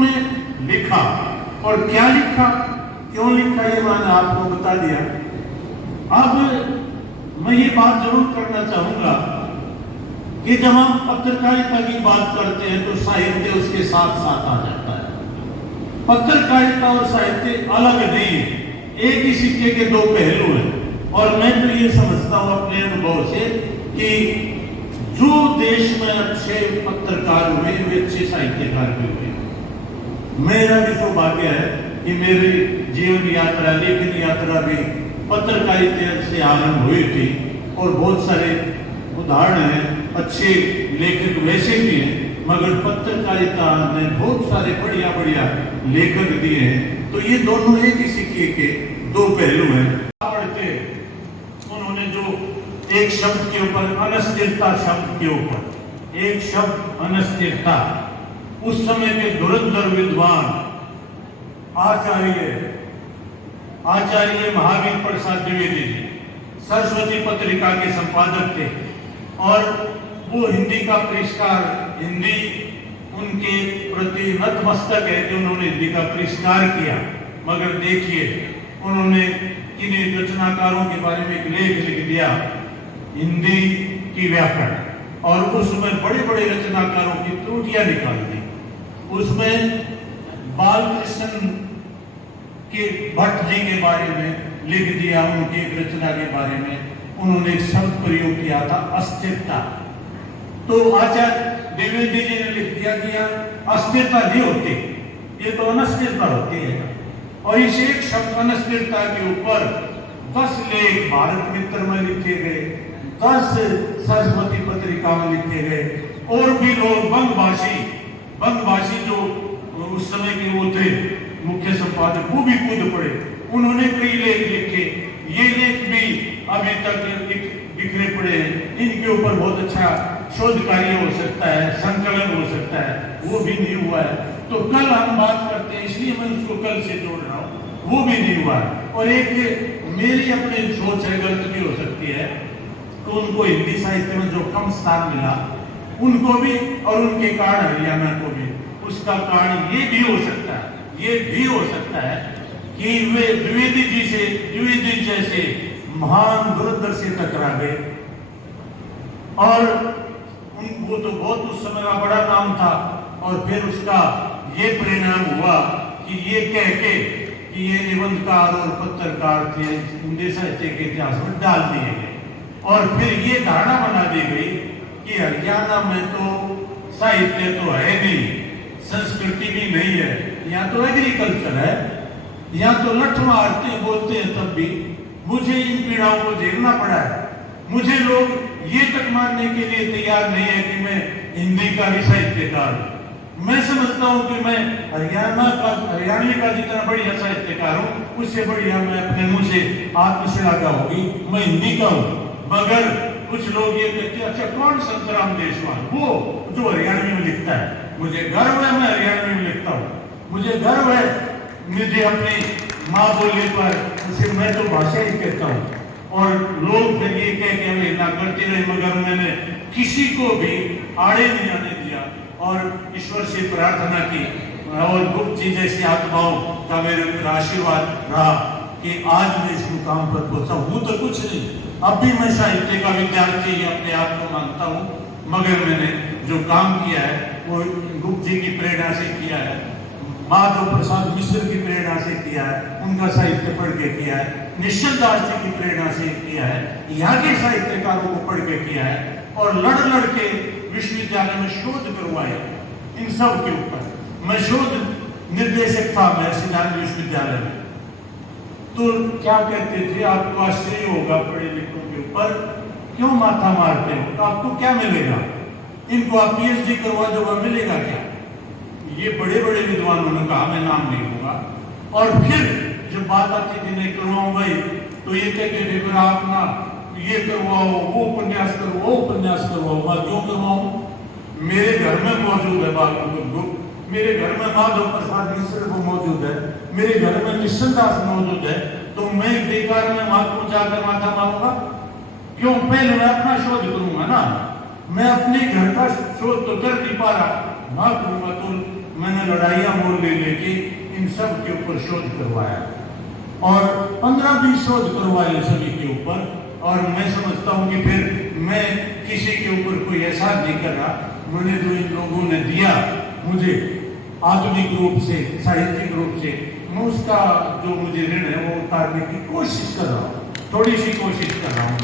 उन्होंने लिखा, और क्या लिखा, क्यों लिखा, ये मैंने आपको बता दिया। अब मैं ये बात जरूर करना चाहूंगा कि जब हम पत्रकारिता की बात करते हैं तो साहित्य उसके साथ साथ आ जाता है। पत्रकारिता और साहित्य अलग नहीं है, एक ही सिक्के के दो पहलू हैं। और मैं तो ये समझता हूँ अपने अनुभव से कि जो देश में अच्छे पत्रकार हुए वे अच्छे साहित्यकार भी हुए। मेरा भी सौभाग्य है कि मेरी जीवन यात्रा, लेखन यात्रा भी पत्रकारिता से आरंभ हुई थी, और बहुत सारे उदाहरण हैं, अच्छे लेखक वैसे भी हैं, मगर पत्रकारिता ने बहुत सारे बढ़िया बढ़िया लेखक दिए हैं। तो ये दोनों एक ही सिक्के के दो पहलू हैं। पढ़ते उन्होंने जो एक शब्द के ऊपर, अनस्थिरता शब्द के ऊपर एक शब्द अनस्थिरता, उस समय के धुरंधर विद्वान आचार्य महावीर प्रसाद द्विवेदी जी सरस्वती पत्रिका के संपादक थे, और वो हिंदी का परिष्कार, हिंदी उनके प्रति नतमस्तक है कि उन्होंने हिंदी का परिष्कार किया। मगर देखिए, उन्होंने किन्हीं रचनाकारों के बारे में एक लेख लिख दिया, हिंदी की व्याकरण, और उसमें बड़े बड़े रचनाकारों की त्रुटियां निकाल दी। उसमें बालकृष्ण के भट्ट जी के बारे में लिख दिया, उनकी एक रचना के बारे में उन्होंने एक शब्द प्रयोग किया था, अस्थिरता। तो आचार्य द्विवेदी जी ने लिख दिया कि अस्थिरता नहीं होती, ये तो अनस्थिरता होती है। और इस एक शब्द अनस्थिरता के ऊपर 10 लेख भारत मित्र में लिखे गए, 10 सरस्वती पत्रिका में लिखे गए, और भी लोग बंगभाषी जो उस समय के वो थे मुख्य संपादक, वो भी खुद पढ़े, उन्होंने कई लेख लिखे। ये लेख भी अभी तक बिखरे पड़े हैं, इनके ऊपर बहुत अच्छा शोध कार्य हो सकता है, संकलन हो सकता है, वो भी नहीं हुआ है। तो कल हम बात करते हैं, इसलिए मैं उसको कल से जोड़ रहा हूँ, वो भी नहीं हुआ है। और एक मेरी अपनी सोच है, गलत भी हो सकती है, तो उनको हिंदी साहित्य में जो कम स्थान मिला उनको भी, और उनके कारण हरियाणा को भी, उसका कारण ये भी हो सकता है कि वे द्विवेदी जैसे महान धुरंधर से टकरा गए, और वो तो बहुत उस समय का बड़ा नाम था, और फिर उसका ये परिणाम हुआ कि ये कह के कि ये निबंधकार और पत्रकार थे, हिंदी साहित्य के इतिहास में डाल दिए गए। और फिर ये धारणा बना दी गई कि हरियाणा में तो साहित्य तो है नहीं, संस्कृति भी नहीं है, यहाँ तो एग्रीकल्चर है, यहाँ तो लठ मारते हैं, बोलते हैं, तब भी मुझे इन पीड़ाओं को झेलना पड़ा है। मुझे लोग ये तक मानने के लिए तैयार नहीं है कि मैं हिंदी का भी साहित्यकार हूं। मैं समझता हूं कि मैं हरियाणवी का जितना बढ़िया साहित्यकार हूं, उससे बढ़िया मैं अपने मुंह से आत्मश्लाघा होगी, मैं हिंदी का हूं। मगर कुछ लोग ये कहते हैं, अच्छा कौन संतराम देशवाल, वो जो हरियाणवी में लिखता है, मुझे गर्व है मैं हरियाणवी में लिखता हूँ, मुझे गर्व है, मुझे अपनी माँ बोली पर, उसे मैं तो भाषा ही कहता हूँ। और लोग फिर ये कह के हमें ना करते रहे, मगर मैंने किसी को भी आड़े नहीं आने दिया, और ईश्वर से प्रार्थना की, और गुप्त जी जैसी आत्माओं का मेरे ऊपर आशीर्वाद रहा कि आज मैं इस मुकाम पर पहुंचा हूँ। तो कुछ नहीं, अब भी मैं साहित्य का विद्यार्थी अपने आप को मानता हूँ, मगर मैंने जो काम किया है वो गुप्त जी की प्रेरणा से किया है, माधव प्रसाद मिश्र की प्रेरणा से किया है, उनका साहित्य पढ़ के किया है, निश्चल दास जी की प्रेरणा से किया है, यहाँ के साहित्यकारों को पढ़ के किया है, और लड़ के विश्वविद्यालय में शोध करवाए इन सब के ऊपर। मैं शोध निर्देशक था मैं सिद्धार्थ विश्वविद्यालय में। तो क्या कहते थे, आपको आश्चर्य होगा पढ़े लिखों के ऊपर क्यों माथा मारते हो, तो आपको क्या मिलेगा, इनको आप पीएचडी करवा दो, मिलेगा क्या? ये बड़े बड़े विद्वानों ने कहा, मैं नाम नहीं लूंगा। और फिर जब बात आती थी नहीं करवाऊं भाई, तो ये कहते थे फिर आप ना ये करवाओ, वो उपन्यास करवाओ, मैं क्यों करवाऊं? मेरे घर में मौजूद है बाल, मेरे घर में माधव प्रसाद मिश्र वो मौजूद है, मेरे घर में निश्चल दास मौजूद है, तो मैं बेकार में वहां जाकर माथा मारूंगा क्यों? पहले मैं अपना शोध करूंगा ना, मैं अपने घर का शोध तो कर नहीं पा रहा, ना करूंगा तो मैंने लड़ाइयाँ मोल ले लेके इन सब के ऊपर शोध करवाया और 15-20 शोध करवाए सभी के ऊपर। और मैं समझता हूँ कि फिर मैं किसी के ऊपर कोई एहसान नहीं कर रहा। मुझे जो इन लोगों ने दिया मुझे आधुनिक रूप से, साहित्यिक रूप से, मैं उसका जो मुझे ऋण है वो उतारने की कोशिश कर रहा हूँ, थोड़ी सी कोशिश कर रहा हूँ।